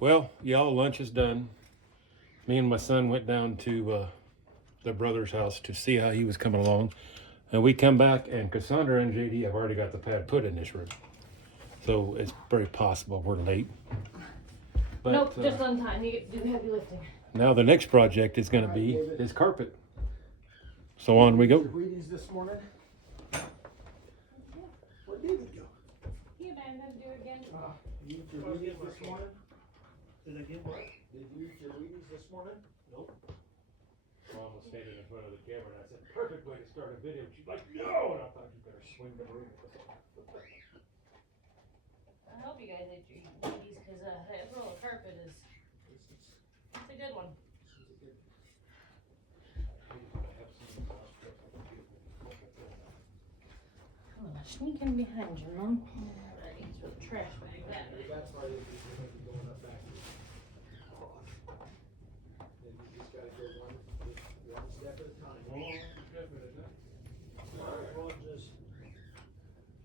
Well, y'all, lunch is done. Me and my son went down to their brother's house to see how he was coming along. And we come back, and Cassandra and JD have already got the pad put in this room. So it's very possible we're late. But, nope, just on time. You do the heavy lifting. Now the next project is going to be his carpet. So on we go. Wheaties this morning. Where did he go? You and I had to do it again. You eat your Wheaties this morning? Did I get what? Did you eat your Wheaties this morning? Nope. Mom was standing in front of the camera, and I said, "Perfect way to start a video." She's like, "No!" And I thought you better swing the room. I hope you guys ate your Wheaties because that roll of carpet is it's a good one. Oh, sneaking behind you, Mom. Alright, throw the trash bag that way. That's why you're going up back. Then you just gotta go one step at a time. We'll just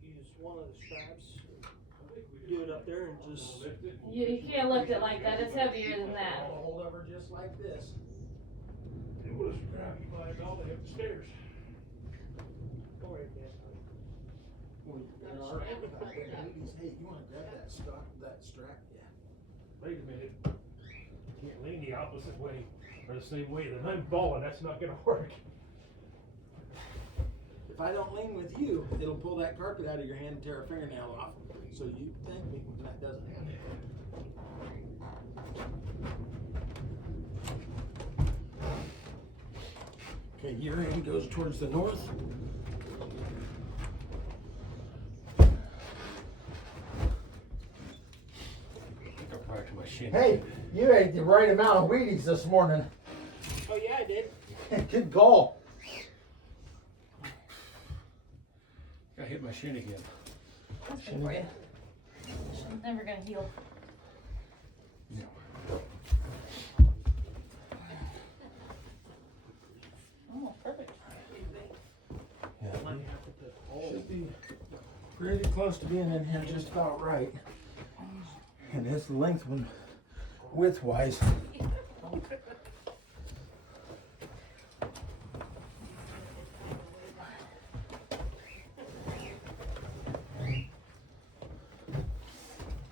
use one of the straps. Do it up there and just. You can't lift it like that. It's heavier than that. Hold over just like this. It was grabbed by all the way up the stairs. Go right there. Well, in our Wheaties, hey, you wanna grab that strap? Yeah. Wait a minute. Can't lean the opposite way or the same way that I'm falling. That's not gonna work. If I don't lean with you, it'll pull that carpet out of your hand and tear a fingernail off. So you thank me when that doesn't happen. Okay, your end goes towards the north. My shin. Hey, you ate the right amount of Wheaties this morning. Oh, yeah, I did. Good call. I hit my shin again. That's good for you. Shin's never gonna heal. No. Oh, perfect. Yeah, Might have to put all. should be pretty close to being in here just about right. And it's length when width-wise.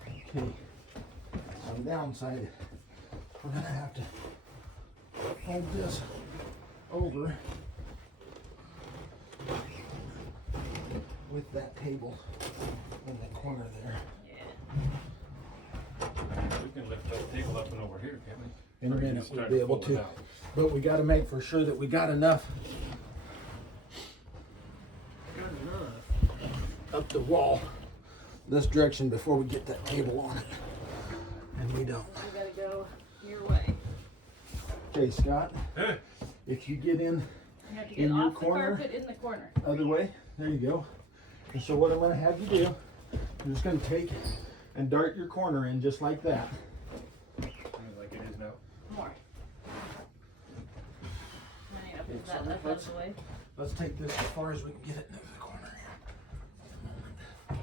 Okay, on the downside, we're gonna have to fold this over with that table in the corner there. We can lift that table up and over here, can't we? In a Or you minute just we'll try be to able pull it to, out? but we gotta make for sure that we got enough up the wall this direction before we get that table on it. And we don't. You gotta go your way. Okay, Scott, Huh? if you get in You have to In get your off the corner? carpet in the corner. other way, there you go. And so what I'm gonna have you do, I'm just gonna take and dart your corner in just like that. Like it is now. More. Now you gotta pull Okay, that so left out of the way. Let's take this as far as we can get it into the corner here.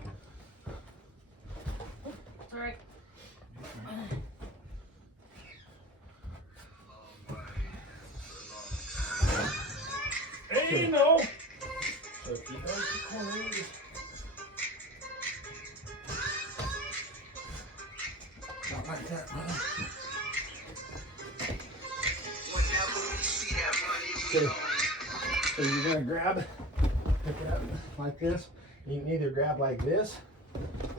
It's alright. Hey, no! So if you dart your corner in, just not like that, brother. Okay, so you're gonna grab, pick it up like this. You can either grab like this,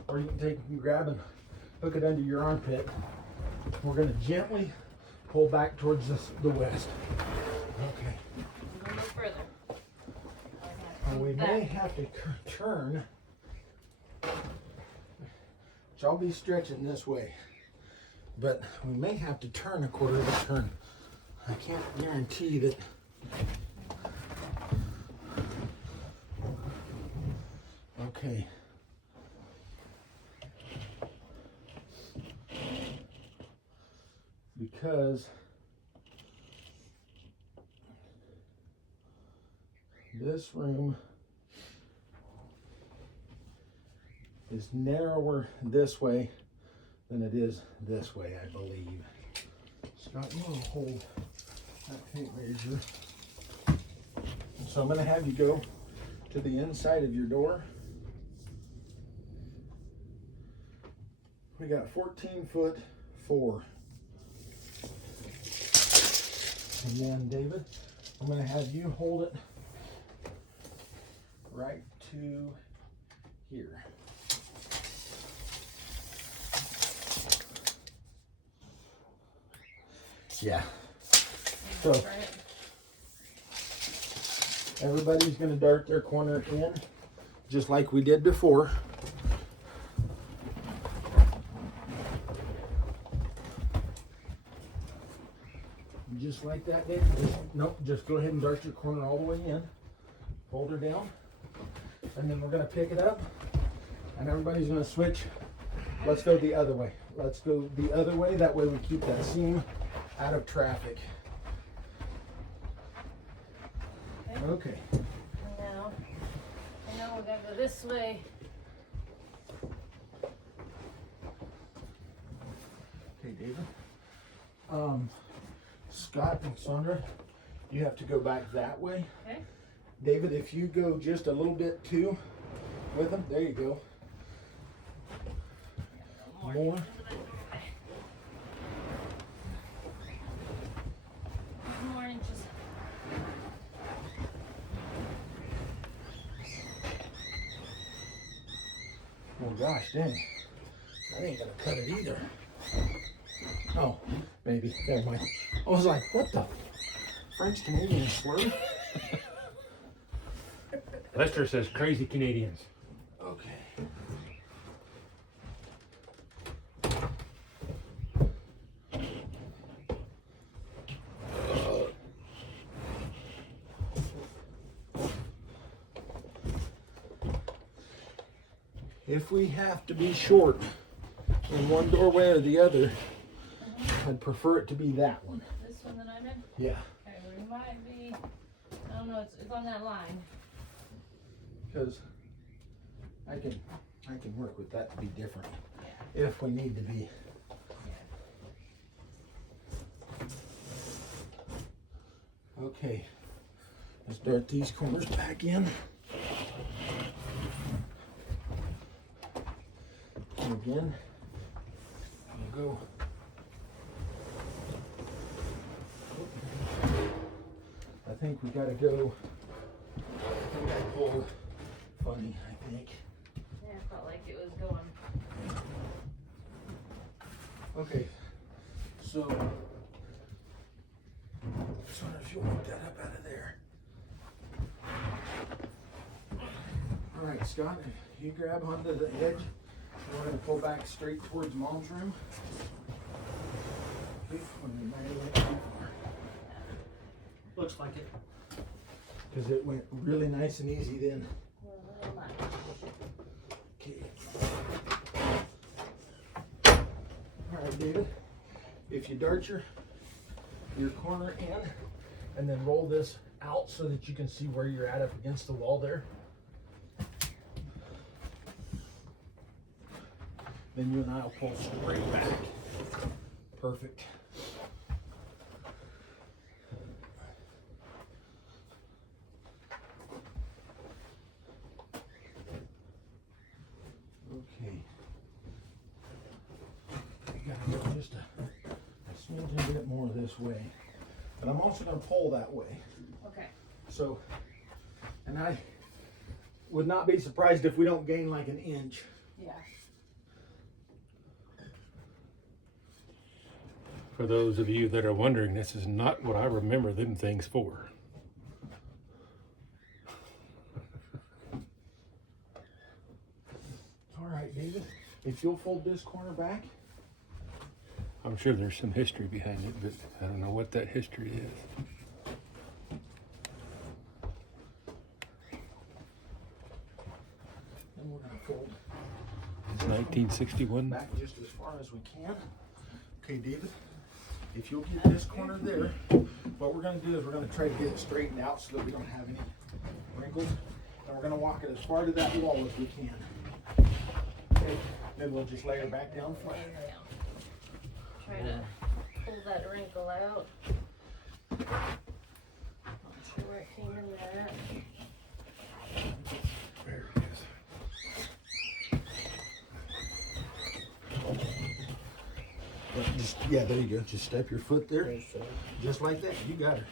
or you can take and grab and hook it under your armpit. We're gonna gently pull back towards the west. Okay. I'm going a little further. And we may have to turn, which I'll be stretching this way, but we may have to turn a quarter of a turn. I can't guarantee that. Okay. Because this room is narrower this way than it is this way, I believe. Scott, you want to hold that tape measure. So I'm going to have you go to the inside of your door. We got 14'4". And then David, I'm going to have you hold it right to here. Yeah. So everybody's going to dart their corner in just like we did before. Just like that, David. Nope, just go ahead and dart your corner all the way in. Fold her down. And then we're going to pick it up. And everybody's going to switch. Let's go the other way. Let's go the other way. That way we keep that seam out of traffic. Okay. And now we're going to go this way. Okay, David. Scott and Sandra, you have to go back that way. Okay. David, if you go just a little bit too with them, there you go. More. More inches. Oh gosh, dang. That ain't gonna cut it either. Oh, maybe. Never mind. I was like, what the French Canadian slur? Lester says crazy Canadians. Okay. If we have to be short in one doorway or the other, I'd prefer it to be that one. This one that I'm in? Yeah. Okay, we might be, I don't know, it's on that line. Because I can work with that to be different if we need to be. Okay, let's dart these corners back in. And again, we'll go. I think we gotta go. I think I pulled funny, I think. Yeah, I felt like it was going. Okay, so if you'll put that up out of there. All right, Scott, if you grab onto the edge, we're going to pull back straight towards Mom's room. Looks like it. Because it went really nice and easy then. Okay. All right, David, if you dart your corner in and then roll this out so that you can see where you're at up against the wall there. Then you and I will pull straight back. Perfect. Okay. You gotta go just a smidgen bit more this way. But I'm also going to pull that way. Okay. So, and I would not be surprised if we don't gain like an inch. Yeah. For those of you that are wondering, this is not what I remember them things for. All right, David, if you'll fold this corner back. I'm sure there's some history behind it, but I don't know what that history is. Then we're going to fold It's 1961. back just as far as we can. Okay, David, if you'll get this corner there, what we're going to do is we're going to try to get it straightened out so that we don't have any wrinkles. And we're going to walk it as far to that wall as we can. Okay. Then we'll just lay her back down flat. Lay her down. Try to pull that wrinkle out. Not sure where it came in there. There it is. Just, yeah, there you go. Just step your foot there. Just like that. You got her.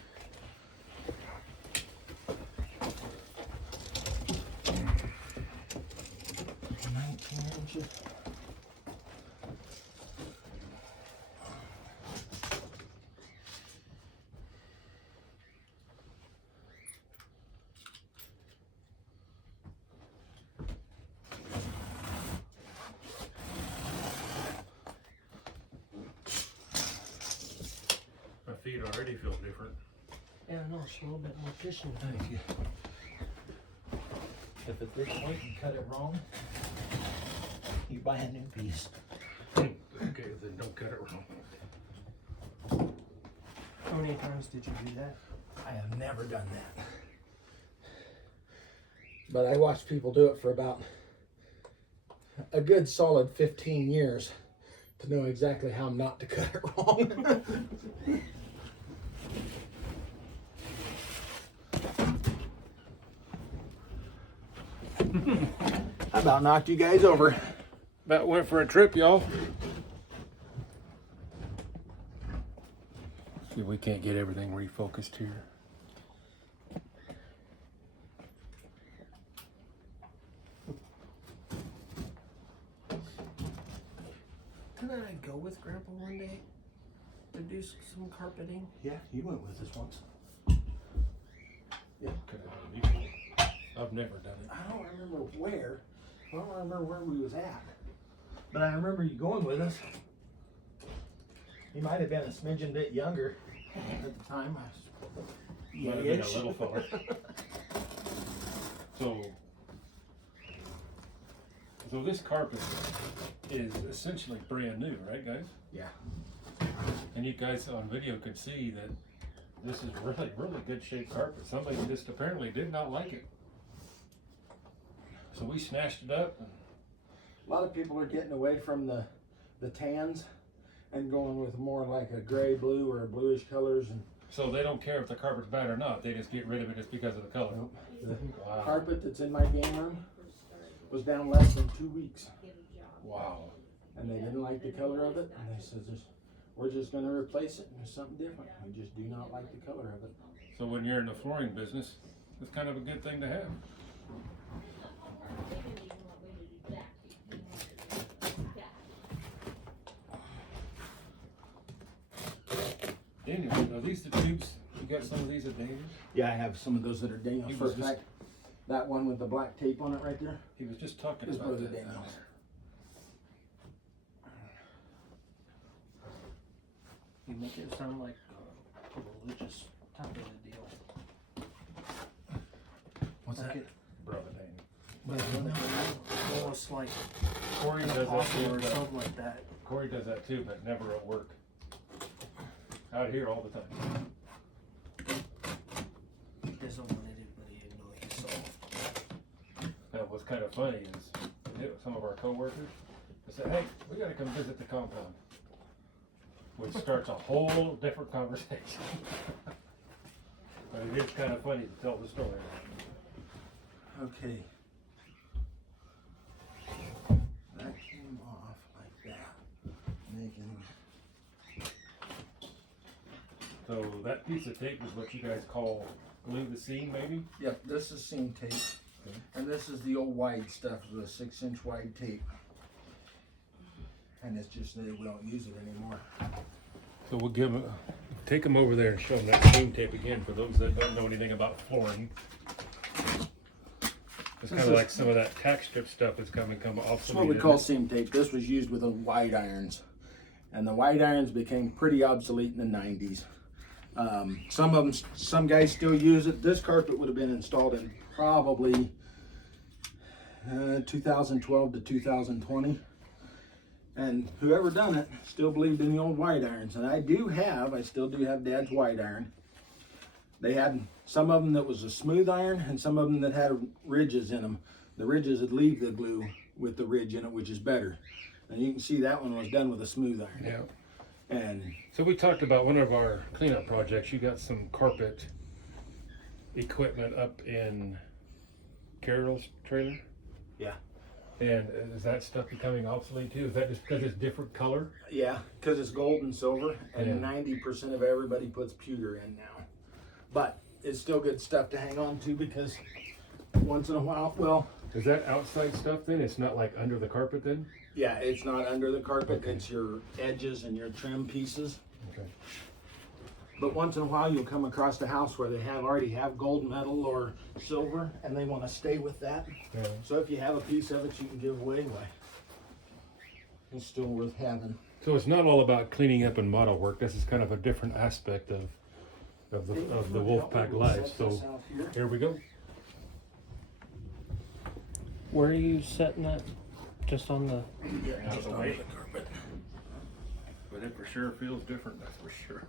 My feet already feel different. Yeah, no, it's a little bit more cushiony. Thank you. If at this point you cut it wrong, you buy a new piece. Okay, then don't cut it wrong. How many times did you do that? I have never done that. But I watched people do it for about a good solid 15 years to know exactly how not to cut it wrong. I about knocked you guys over. About went for a trip, y'all. See, we can't get everything refocused here. Didn't I go with Grandpa one day to do some carpeting? Yeah, you went with us once. Yeah. Could have done it before. I've never done it. I don't remember where. I don't remember where we was at. But I remember you going with us. You might have been a smidgen bit younger at the time. Might have been a little fella. So this carpet is essentially brand new, right, guys? Yeah. And you guys on video could see that this is really, really good shaped carpet. Somebody just apparently did not like it. So we snatched it up. And A lot of people are getting away from the tans and going with more like a gray blue or bluish colors. And so they don't care if the carpet's bad or not. They just get rid of it just because of the color. nope. The Wow. carpet that's in my game room was down less than 2 weeks. Wow. And they didn't like the color of it. And they said, we're just going to replace it with something different. We just do not like the color of it. So when you're in the flooring business, it's kind of a good thing to have. Daniel, are these the tubes? You got some of these at Daniel's? Yeah, I have some of those that are Daniel's. He For was a just- fact, that one with the black tape on it right there He was just talking is about brother that. Daniel's. You make it sound like a religious type of a deal. What's Like that? it, Brother Daniel. almost like Corey an does that apostle too, or but something like that. Corey does that too, but never at work. Out here all the time. He doesn't want anybody to know he's soft. Now, what's kind of funny is some of our coworkers they say, "Hey, we got to come visit the compound," which starts a whole different conversation. But it is kind of funny to tell the story. Okay. That came off like that. Making. So that piece of tape is what you guys call glue the seam, maybe? Yep, this is seam tape. Okay. And this is the old wide stuff, the 6-inch wide tape. And it's just that we don't use it anymore. So we'll take them over there and show them that seam tape again for those that don't know anything about flooring. It's kind of like some of that tack strip stuff that's come off. That's what we call seam tape. This was used with the wide irons. And the wide irons became pretty obsolete in the 90s. Some guys still use it. This carpet would have been installed in probably 2012 to 2020. And whoever done it still believed in the old wide irons. And I still do have Dad's wide iron. They had some of them that was a smooth iron and some of them that had ridges in them. The ridges would leave the glue with the ridge in it, which is better. And you can see that one was done with a smooth iron. Yeah. And So we talked about one of our cleanup projects. You got some carpet equipment up in Carol's trailer. yeah, And is that stuff becoming obsolete too? Is that just because it's different color? yeah, because it's gold and silver, and Yeah. 90% of everybody puts pewter in now. But it's still good stuff to hang on to because once in a while, well, Is that outside stuff then? It's not like under the carpet then? yeah, it's not under the carpet. Okay. It's your edges and your trim pieces. Okay. But once in a while, you'll come across a house where they already have gold metal or silver, and they want to stay with that. Yeah. So if you have a piece of it, you can give away. Why? It's still worth having. So it's not all about cleaning up and model work. This is kind of a different aspect of the Wolfpac life. So here we go. Where are you setting that? Just on the. Out of the way. But it for sure feels different, that's for sure.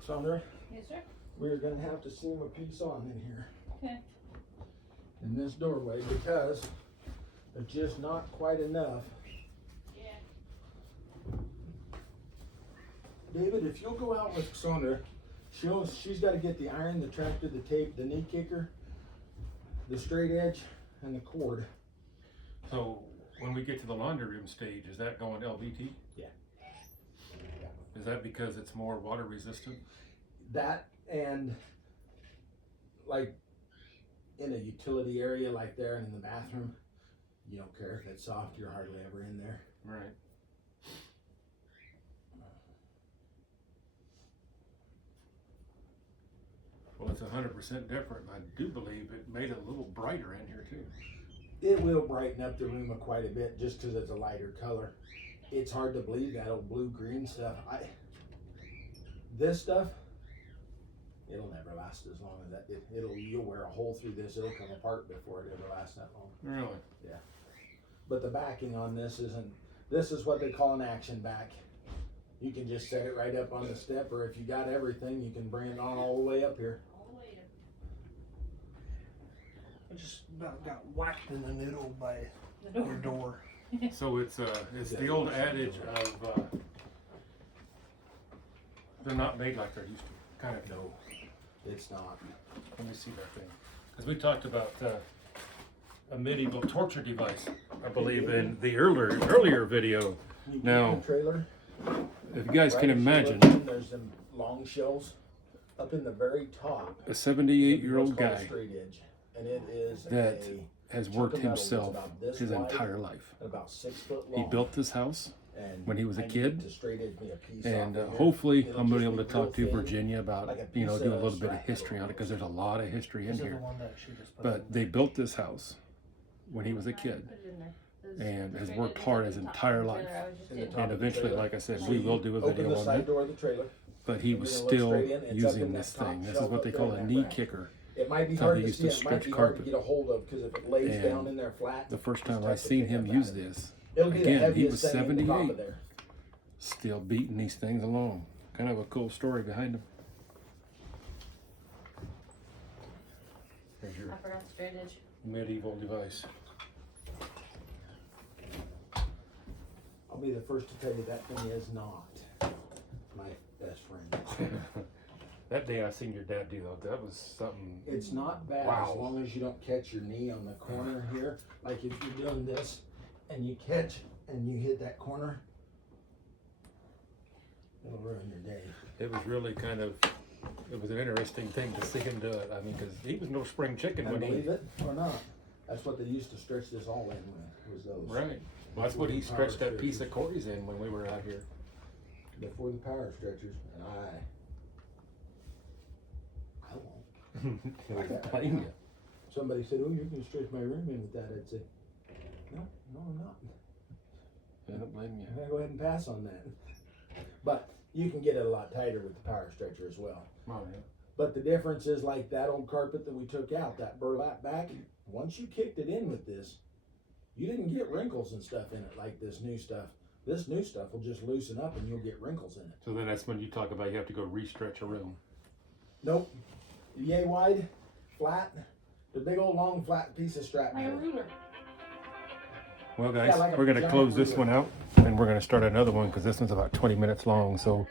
Sandra, Yes, sir. we're gonna have to seam a piece on in here, Okay. in this doorway, because it's just not quite enough. Yeah. David, if you'll go out with Sandra, she's got to get the iron, the tractor, the tape, the knee kicker, the straight edge, and the cord. So when we get to the laundry room stage, is that going LVT? Yeah. Is that because it's more water resistant? That, and like in a utility area like there and in the bathroom, you don't care if it's soft, you're hardly ever in there. Right. Well, it's 100% different. I do believe it made it a little brighter in here too. It will brighten up the room quite a bit just because it's a lighter color. It's hard to believe that old blue-green stuff. This stuff, it'll never last as long as that. You'll wear a hole through this. It'll come apart before it ever lasts that long. Really? But the backing on this isn't. This is what they call an action back. You can just set it right up on the step, or if you got everything, you can bring it on all the way up here. I just about got whacked in the middle by The your door. So it's the old adage of they're not made like they're used to. Kind of. No, it's not. Let me see that thing. Because we talked about a medieval torture device, I believe, in the earlier video. You Now, get the trailer. If you guys can Right as you imagine, look in, there's them long shelves up in the very top. a 78-year-old What's called a guy straight edge, and it is that has chunk worked of metal that's himself about this his wide entire life. and about 6 foot He long. built this house, and when he was a I need kid, to straight edge me a piece and off of here. hopefully It'll I'm going to just be able to real talk to thin, Virginia about, like a do a piece little of bit of scrap history on it, because there's a lot of history in This is the here. one that she just put But in. they built this house when he was a kid, Put it in there. and has Straight worked edges hard at his the top. entire Right life. there, I was just In the getting- top. And eventually, like I said, So we you will do a open video the on side that. door of the trailer. But he You're was gonna look still straight in, it's up using in this that top thing. This is shelf what up they there call in a that knee rack. kicker. It might be How hard they to used see. to It might stretch be hard carpet. to get a hold of because if it lays And down in there flat, The first it's time tough I to seen pick him up use out of it. this, It'll be the again, he was heaviest thing at the top 78. of there. still beating these things along. Kind of a cool story behind him. There's your I forgot the straight edge. medieval device. I'll be the first to tell you that thing is not my best friend. That day I seen your dad do that. That was something. It's not bad Wow. as long as you don't catch your knee on the corner here. Like if you're doing this and you catch and you hit that corner, it'll ruin your day. It was really kind of. It was an interesting thing to see him do it. I mean, because he was no spring chicken And when he. believe it or not, that's what they used to stretch this all in with, was those. Right. Well, that's what he stretched that piece of Corey's in when we were out here. Before the power stretchers, and I won't. I can blame you. Somebody said, "Oh, you can stretch my room in with that." I'd say, "No, I'm not. I don't blame you. I'm gonna go ahead and pass on that." But you can get it a lot tighter with the power stretcher as well. Oh, yeah. But the difference is like that old carpet that we took out, that burlap back, once you kicked it in with this, you didn't get wrinkles and stuff in it like this new stuff. This new stuff will just loosen up and you'll get wrinkles in it. So then that's when you talk about you have to go re-stretch a room. Nope. Yay wide, flat, The big old long flat piece of strap My metal. ruler. Well, guys, Yeah, like a we're going to giant close this ruler. one out, and we're going to start another one because this one's about 20 minutes long. So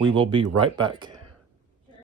we will be right back.